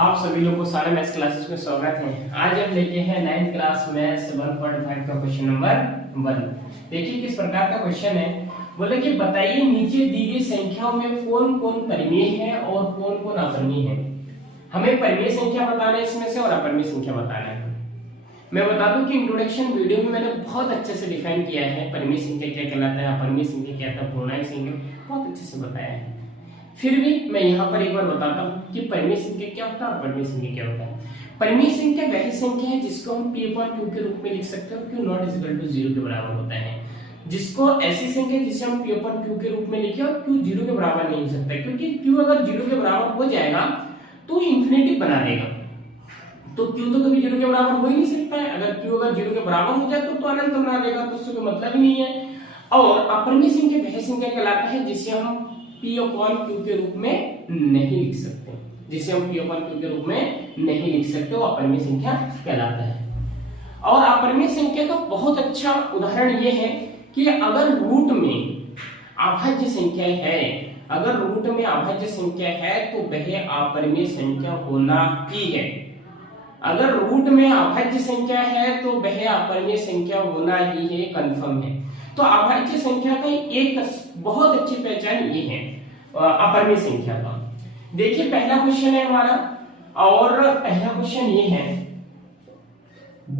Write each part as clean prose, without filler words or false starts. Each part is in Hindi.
आप सभी लोगों को सारे मैथ्स क्लासेस में स्वागत है। आज हम लेके हैं 9th क्लास मैथ्स 1.5 का क्वेश्चन नंबर 1। देखिए किस प्रकार का क्वेश्चन है। बोले कि बताइए नीचे दी गई संख्याओं में कौन कौन परिमेय है और कौन कौन अपरिमेय है। हमें परिमेय संख्या बताना है इसमें से और अपरिमेय संख्या बताना है। मैं बता दूं कि इंट्रोडक्शन वीडियो में मैंने बहुत अच्छे से डिफाइन किया है परिमेय संख्या क्या कहलाता है, अपरिमेय संख्या क्या होता है, पूर्णांक संख्या बहुत अच्छे से बताया है। फिर भी मैं यहाँ पर एक बार बताता हूँ कि परिमेय संख्या क्या होता है और अपरिमेय संख्या क्या होता है। परिमेय संख्या वह संख्या है जिसको हम p/q के रूप में लिख सकते हैं, q नॉट इक्वल टू 0 के बराबर होता है। जिसको ऐसी संख्या जिसे हम p/q के रूप में लिखे और q 0 के बराबर नहीं हो सकता, क्योंकि q अगर 0 के बराबर हो जाएगा तो इंफिनिटी बना देगा। तो q तो कभी 0 के बराबर हो ही नहीं सकता है। अगर q अगर 0 के बराबर हो जाए तो अनंत बना देगा, तो उससे कोई मतलब ही नहीं है। और अपरिमेय संख्या वह संख्या कहलाता है जिसे हम p/q के रूप में नहीं लिख सकते, जिसे हम p/q के रूप में नहीं लिख सकते, वो अपरिमेय संख्या कहलाता है। और अपरिमेय संख्या का बहुत अच्छा उदाहरण ये है कि अगर रूट में अभाज्य संख्या है, अगर रूट में अभाज्य संख्या है तो वह अपरिमेय संख्या होना ही है। अगर रूट में अभाज्य संख्या है तो वह अपरिमेय संख्या होना ही है, कंफर्म है। तो अभाज्य संख्या का एक बहुत अच्छी पहचान ये है अपरिमेय संख्या का। देखिए पहला क्वेश्चन है हमारा, और पहला क्वेश्चन ये है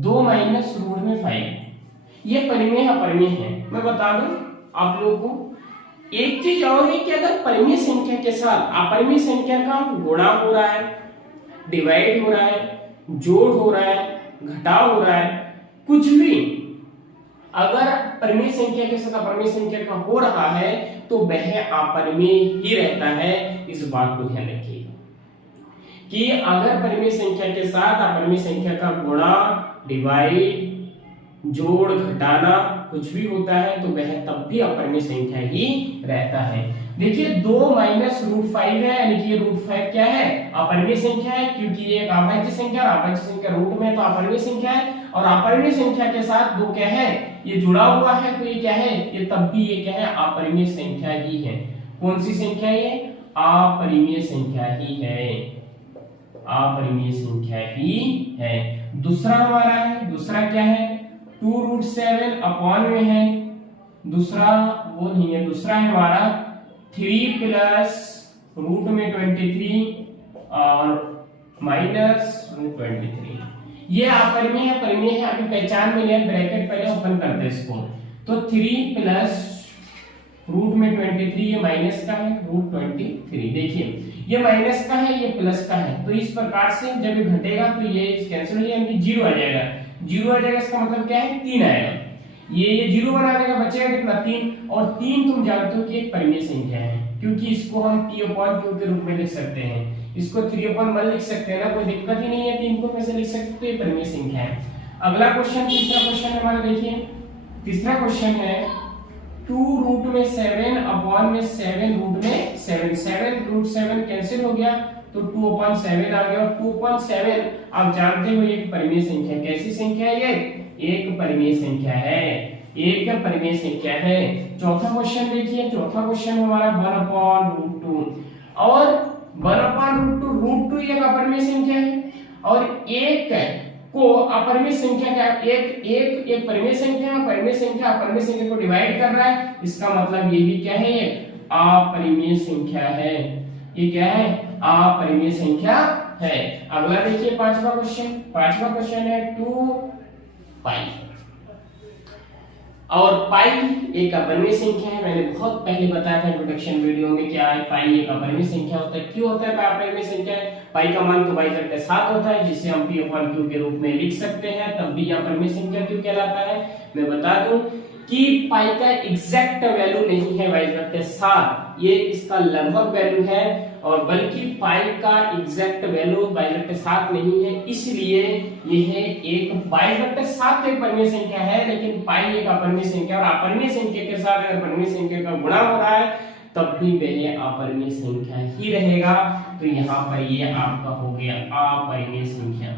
2 माइनस रूट में 5। ये परिमेय अपरिमेय है। मैं बता दूं आप लोगों को एक चीज और है कि अगर परिमेय संख्या के साथ अपरिमेय संख्या का गुणा हो रहा है, डिवाइड हो रहा है, जोड़ हो रहा है, घटाव हो रहा है, कुछ भी अगर परिमेय संख्या के साथ अपरिमेय संख्या का हो रहा है तो वह अपरिमेय ही रहता है। इस बात को ध्यान रखिएगा कि अगर परिमेय संख्या के साथ अपरिमेय संख्या का गुणा, डिवाइड, जोड़, घटाना कुछ भी होता है तो वह तब भी अपरिमेय संख्या ही रहता है। देखिए 2 माइनस रूट 5 है, यानी कि रूट 5 क्या है, अपरिमेय संख्या है, क्योंकि ये एक अभाज्य संख्या और अभाज्य संख्या रूट में तो अपरिमेय संख्या है। और अपरिमेय संख्या के साथ 2 क्या है, ये जुड़ा हुआ है, तो ये क्या है, ये तब भी ये क्या है, अपरिमेय संख्या ही है। कौन सी संख्या है ये, अपरिमेय संख्या ही है, अपरिमेय संख्या ही है। दूसरा हमारा है, दूसरा क्या है, 2√7 अपॉन में है, दूसरा वो नहीं है, दूसरा है हमारा 3 प्लस रूट में 23 और माइनस रूट 23। ये अपरिमेय है, परिमेय है, अभी पहचान में लिया, ब्रैकेट पहले ओपन करते हैं इसको। तो 3 प्लस रूट में 23, ये माइनस का है, रूट 23। देखिए ये माइनस का है, ये प्लस का है, तो इस प्रकार से जब ये घटेगा तो ये कैंसिल हो जाएगा, 0 आ जाएगा। 0 आ जाएगा इसका मतलब क्या है, 3 आएगा। ये 0 बना देगा, बचेगा कितना, 3। और 3 तुम जानते हो कि एक परिमेय संख्या है, क्योंकि इसको हम p/q के रूप में लिख सकते हैं, इसको 3/1 लिख सकते हैं ना, कोई दिक्कत ही नहीं है। 3 को कैसे लिख सकते, तो ये परिमेय संख्या है। अगला क्वेश्चन, तीसरा क्वेश्चन हमारा देखिए, तीसरा क्वेश्चन है 2√7 अपॉन में 7 रूट में 7, 7√7 कैंसिल हो गया तो 2/7 आ गया। और 2/7 आप जानते हो एक परिमेय संख्या, कैसी संख्या है ये, एक परिमेय संख्या है, एक परिमेय संख्या है। चौथा क्वेश्चन देखिए, चौथा क्वेश्चन हमारा 1/√2, और 1/√2, √2 एक अपरिमेय संख्या है, और एक को अपरिमेय संख्या का एक परिमेय संख्या है, परिमेय संख्या अपरिमेय संख्या को डिवाइड कर रहा है, इसका मतलब ये भी क्या है, ये अपरिमेय संख्या है। ये क्या है, अपरिमेय संख्या है। अगला देखिए पांचवा क्वेश्चन, पांचवा क्वेश्चन है 2 पाई, और पाई एक अपरिमेय संख्या है। मैंने बहुत पहले बताया था इंट्रोडक्शन वीडियो में क्या है, पाई एक अपरिमेय संख्या होता है। क्यों होता है पाई अपरिमेय संख्या है, पाई का मान तो बाई सकते 7 होता है, जिसे हम p/q के रूप में लिख सकते हैं, तब भी यह अपरिमेय संख्या क्यों कहलाता है। मैं बता दूं कि पाई का एग्जैक्ट वैल्यू नहीं है बाई सकते 7, ये इसका लगभग वैल्यू है, और बल्कि पाई का एग्जैक्ट वैल्यू बाई सकते 7 नहीं है, इसलिए यह एक बाई सकते 7 एक परिमेय संख्या है, लेकिन पाई एक अपरिमेय संख्या, और अपरिमेय संख्या के साथ अगर परिमेय संख्या का गुणा हो रहा है तब भी वह अपरिमेय संख्या ही रहेगा। तो यहाँ पर ये आपका हो गया अपरिमेय संख्या।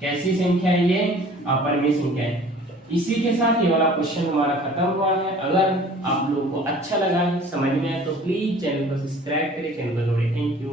कैसी संख्या है ये, अपरिमेय संख्या है। इसी के साथ ये वाला क्वेश्चन हमारा खत्म हुआ है। अगर आप लोगों को अच्छा लगा है, समझ में आया, तो प्लीज चैनल को सब्सक्राइब करें, चैनल को जोड़े। Thank you.